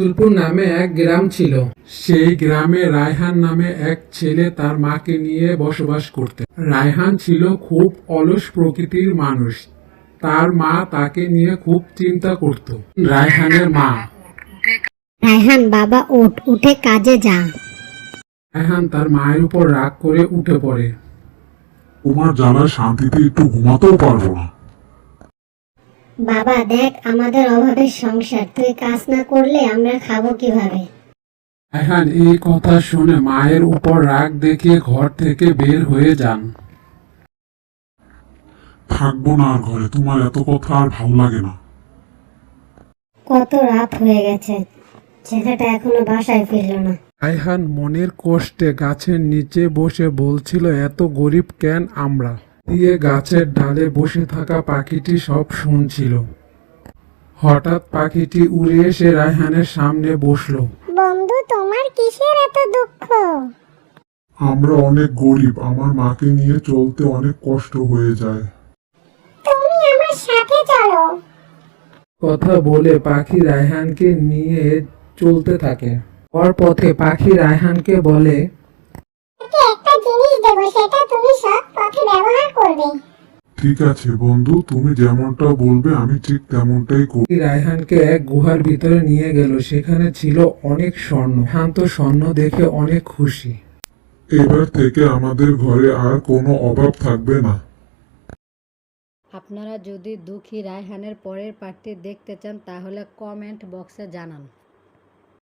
রসুলপুর নামে এক গ্রাম ছিল। সেই গ্রামে রায়হান নামে এক ছেলে তার মাকে নিয়ে বসবাস করতেন। রায়হান ছিল খুব অলস প্রকৃতির মানুষ। তার মা তাকে নিয়ে খুব চিন্তা করত। রায়হানের মা, রায়হান বাবা ওঠ, উঠে কাজে যা। রায়হান তার মায়ের উপর রাগ করে উঠে পড়ে। তোমার জ্বালায় শান্তিতে একটু ঘুমাতেও পারবো না। বাবা দেখ, আমাদের অভাবের সংসার, তুই কাজ না করলে আমরা খাবো কিভাবে? রায়হান এই কথা শুনে মায়ের উপর রাগ দেখিয়ে ঘর থেকে বের হয়ে যান। থাকবো না আর ঘরে, তোমার এত কথা আর ভালো লাগে না। কত রাত হয়ে গেছে, ছেলেটা এখনো বাসায় ফিরল না। রায়হান মনের কষ্টে গাছের নিচে বসে বলছিল, এত গরিব কেন আমরা। দিয়ে গাছের ডালে বসে থাকা পাখিটি সব শুনছিল। হঠাৎ পাখিটি উড়ে এসে রায়হানের সামনে বসলো। বন্ধু, তোমার কিসের এত দুঃখ? আমরা অনেক গরিব, আমার মাকে নিয়ে চলতে অনেক কষ্ট হয়ে যায়। তুমি আমার সাথে চলো। কথা বলে পাখি রায়হানকে নিয়ে চলতে থাকে। ওর পথে পাখি রায়হানকে বলে, একটা জিনিস দেবো, সেটা তুমি সৎ পথে ব্যবহার করবে। ঠিক আছে বন্ধু, তুমি যেমনটা বলবে আমি ঠিক তেমনটাই করব। পাখি রায়হানকে এক গুহার ভিতরে নিয়ে গেল। সেখানে ছিল অনেক স্বর্ণ। রায়হান তো স্বর্ণ দেখে অনেক খুশি। এবার থেকে আমাদের ঘরে আর কোনো অভাব থাকবে না। আপনারা যদি দুঃখী রায়হানের পরের পার্টটি দেখতে চান তাহলে কমেন্ট বক্সে জানান।